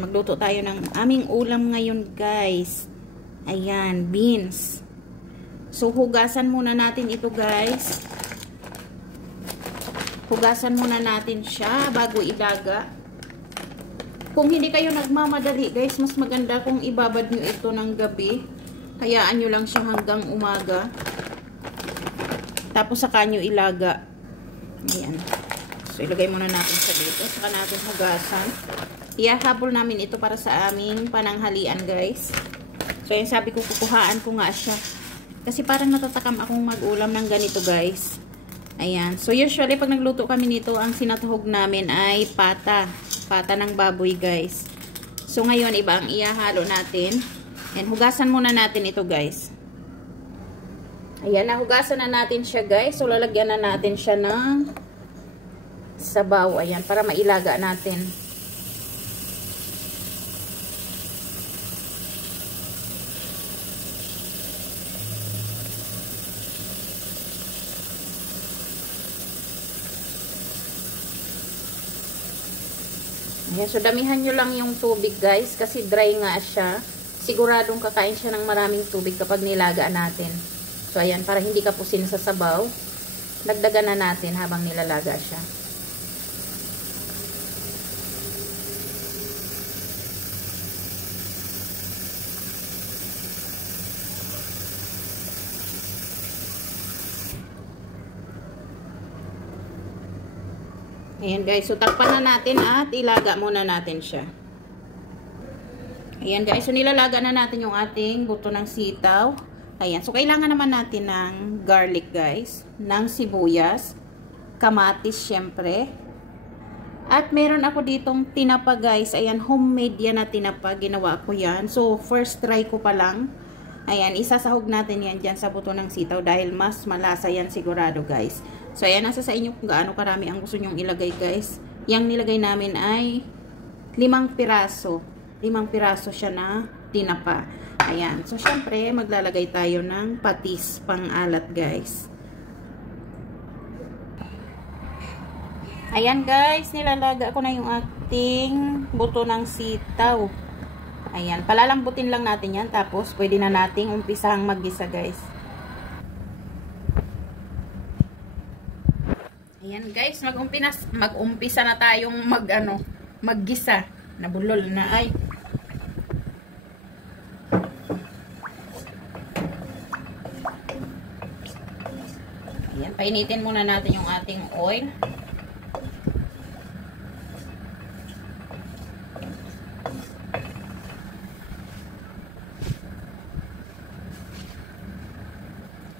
Ayan, magluto tayo ng aming ulam ngayon, guys. Ayan, beans. So, hugasan muna natin ito, guys. Hugasan muna natin siya bago ilaga. Kung hindi kayo nagmamadali, guys, mas maganda kung ibabad nyo ito ng gabi. Hayaan nyo lang siya hanggang umaga. Tapos saka nyo ilaga. Ayan. So, ilagay muna natin sa dito. Saka natin hugasan. Ihahabol namin ito para sa aming pananghalian, guys. So, ayan, sabi ko, kukuhaan ko nga siya. Kasi parang natatakam akong mag-ulam ng ganito, guys. Ayan. So, usually, pag nagluto kami nito, ang sinatuhog namin ay pata. Pata ng baboy, guys. So, ngayon, iba ang ihahalo natin. And hugasan muna natin ito, guys. Ayan, nahugasan na natin siya, guys. So, lalagyan na natin siya ng sabaw. Ayan, para mailaga natin. Ayan, so damihan nyo lang yung tubig, guys, kasi dry nga siya. Siguradong kakain siya ng maraming tubig kapag nilaga natin. So, ayan, para hindi kapusin sa sabaw, dagdagan na natin habang nilalaga siya. Ayan, guys, so takpan na natin at ilaga muna natin siya. Ayan, guys, so nilalaga na natin yung ating buto ng sitaw. Ayan, so kailangan naman natin ng garlic, guys, ng sibuyas, kamatis, syempre. At meron ako ditong tinapa, guys. Ayan, homemade yan na tinapa. Ginawa ko yan. So, first try ko pa lang. Ayan, isasahog natin yan dyan sa buto ng sitaw dahil mas malasa yan sigurado, guys. So, ayan, nasa sa inyo kung gaano karami ang gusto nyong ilagay, guys. Yang nilagay namin ay 5 piraso. 5 piraso siya na tinapa. Ayan. So, syempre, maglalagay tayo ng patis pang-alat, guys. Ayan, guys. Nilalaga ko na yung ating buto ng sitaw. Ayan. Palalambutin lang natin yan. Tapos, pwede na nating umpisang maggisa, guys. Ayan, guys. Mag-umpisa na tayong maggisa. Nabulol na ay. Ayan, painitin muna natin yung ating oil.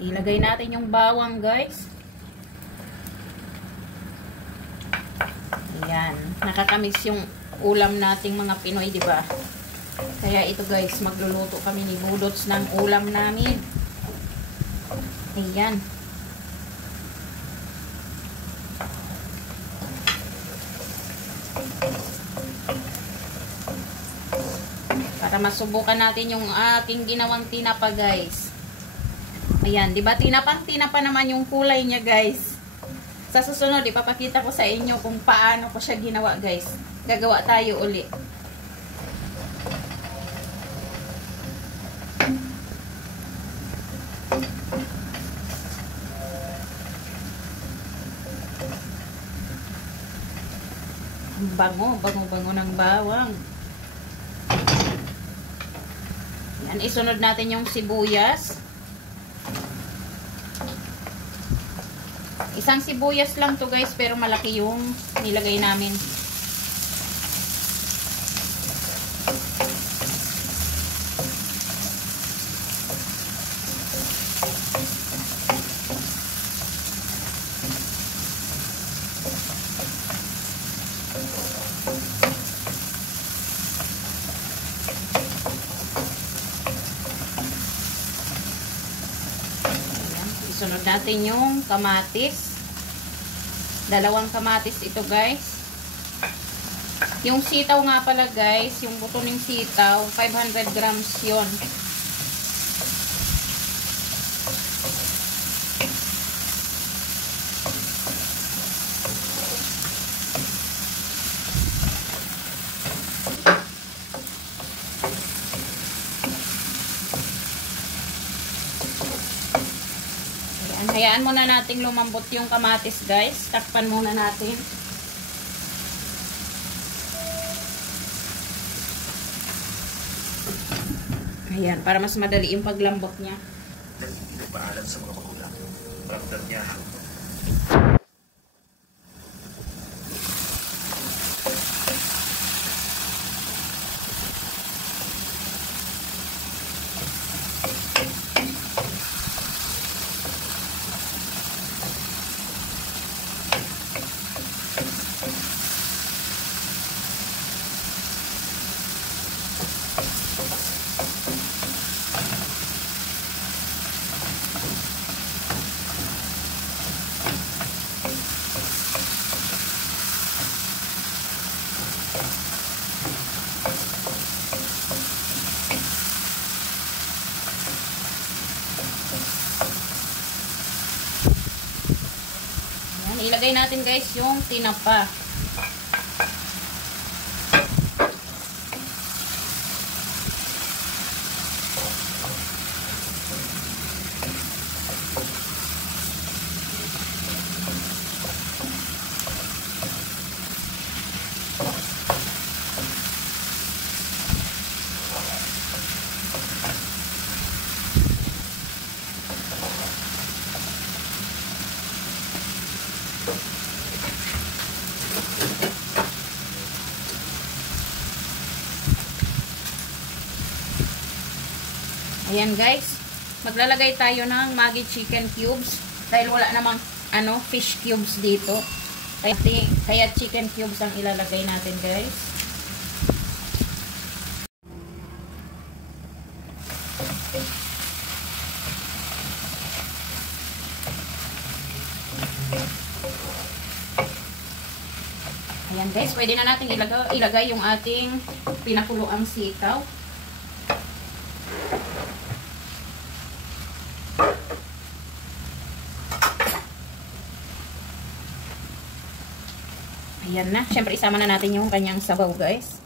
Ilagay natin yung bawang, guys. Ayan, nakakamiss yung ulam nating mga Pinoy, di ba? Kaya ito, guys, magluluto kami ni Budots ng ulam namin. Ayan. Para masubukan natin yung aking ginawang tinapa, guys. Ayan, di ba? Tinapa naman yung kulay niya, guys. Sa susunod, ipapakita ko sa inyo kung paano ko siya ginawa, guys. Gagawa tayo uli. Bango ng bawang. Yan, isunod natin yung sibuyas. Isang sibuyas lang to, guys, pero malaki yung nilagay namin. Sunod natin yung kamatis. 2 kamatis ito, guys. Yung sitaw nga pala, guys, yung buto ng sitaw, 500 grams yun. Hayaan muna natin lumambot yung kamatis, guys. Takpan muna natin. Ayan, para mas madali yung paglambot niya. Nagpaalam sa mga magulang. Ramdam niya. Ilagay natin guys yung tinapa. Ayan guys, maglalagay tayo ng Maggi chicken cubes dahil wala namang fish cubes dito. Kaya chicken cubes ang ilalagay natin guys. Ayan guys, pwede na natin ilagay yung ating pinakuluang sitaw. Ayan na. Siyempre, isama na natin yung kanyang sabaw, guys.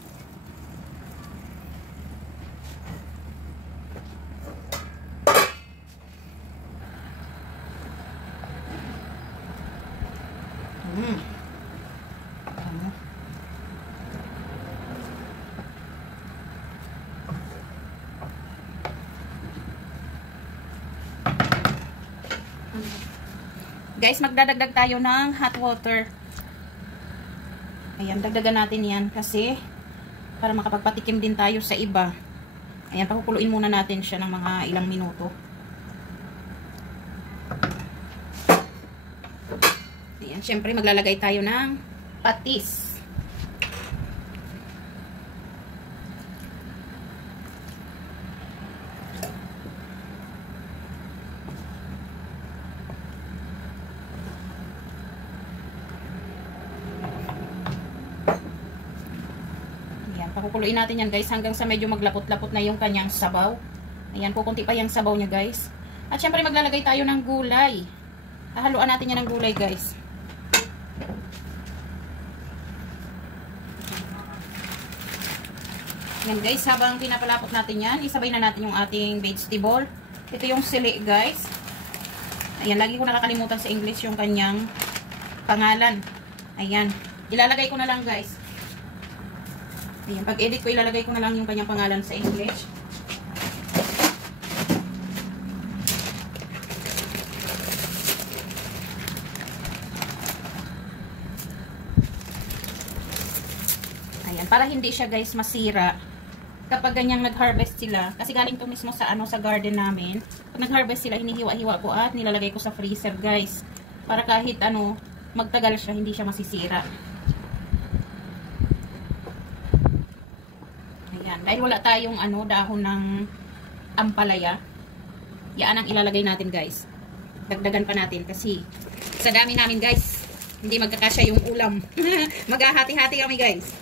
Guys, magdadagdag tayo ng hot water. Ayan, dagdagan natin yan kasi para makapagpatikim din tayo sa iba. Ayan, pakukuluin muna natin siya ng mga ilang minuto. Ayan, syempre maglalagay tayo ng patis. Pakukuluin natin yan guys hanggang sa medyo maglapot-lapot na yung kanyang sabaw. Ayan, kukunti pa yung sabaw niya guys. At syempre maglalagay tayo ng gulay. Haluan natin yan ng gulay guys. Yan guys, habang pinapalapot natin yan, isabay na natin yung ating vegetable. Ito yung sili guys. Ayan, lagi ko nakakalimutan sa English yung kanyang pangalan. Ayan, ilalagay ko na lang guys. Ayan, pag-edit ko, ilalagay ko na lang yung kanyang pangalan sa English. Ayan, para hindi siya guys masira. Kapag ganyang nag-harvest sila, kasi galing to mismo sa sa garden namin. Pag nag-harvest sila, hinihiwa-hiwa ko at nilalagay ko sa freezer guys. Para kahit magtagal siya, hindi siya masisira. Dahil wala tayong dahon ng ampalaya, yan ang ilalagay natin guys. Dagdagan pa natin kasi sa dami namin guys, hindi magkakasya yung ulam. Maghahati-hati kami guys.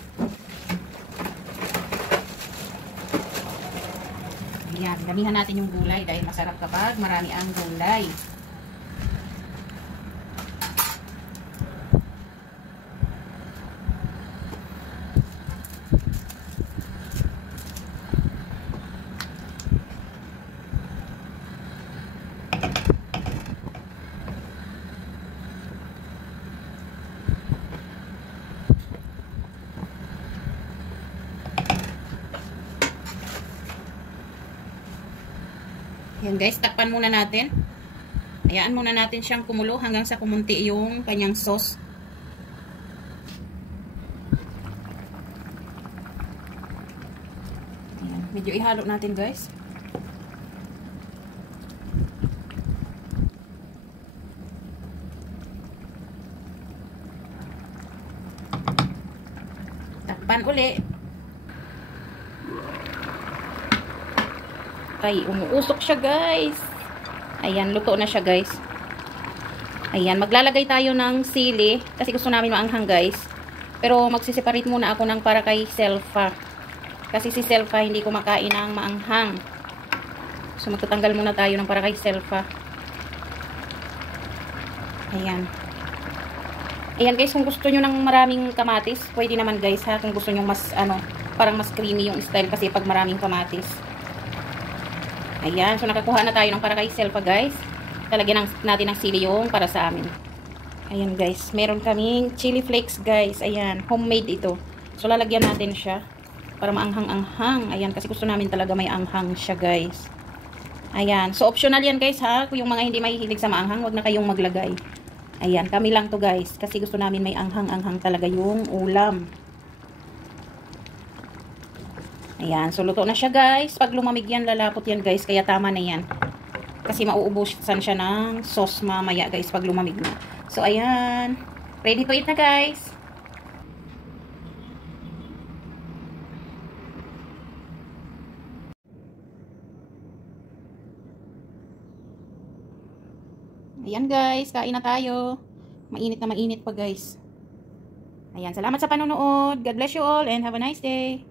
Ayan, damihan natin yung gulay dahil masarap kapag marami ang gulay. Ayan guys, takpan muna natin. Hayaan muna natin siyang kumulo hanggang sa kumunti yung kanyang sauce. Ayan, medyo ihalo natin guys. Takpan uli. Ay, umuusok siya guys. Ayan, luto na siya guys. Ayan, maglalagay tayo ng sili kasi gusto namin maanghang guys. Pero magsiseparate muna ako ng para kay Selfa. Kasi si Selfa hindi kumakain ng maanghang. So magtatanggal muna tayo ng para kay Selfa. Ayan. Ayan guys, kung gusto nyo ng maraming kamatis, pwede naman guys ha. Kung gusto nyo mas parang mas creamy yung style kasi pag maraming kamatis. Ayan, so nakakuha na tayo ng para kay Selfa guys. Talagyan natin ng sili yung para sa amin. Ayan guys, meron kaming chili flakes guys. Ayan, homemade ito. So lalagyan natin siya para maanghang-anghang. Ayan, kasi gusto namin talaga may anghang siya guys. Ayan, so optional yan guys ha. Kung yung mga hindi mahihilig sa maanghang, wag na kayong maglagay. Ayan, kami lang to guys. Kasi gusto namin may anghang-anghang talaga yung ulam. Ayan, so luto na siya guys. Pag lumamig yan, lalapot yan guys. Kaya tama na yan. Kasi mauubusan siya ng sauce mamaya guys pag lumamig na. So ayan. Ready to eat na guys. Ayan guys, kain na tayo. Mainit na mainit pa guys. Ayan, salamat sa panonood. God bless you all and have a nice day.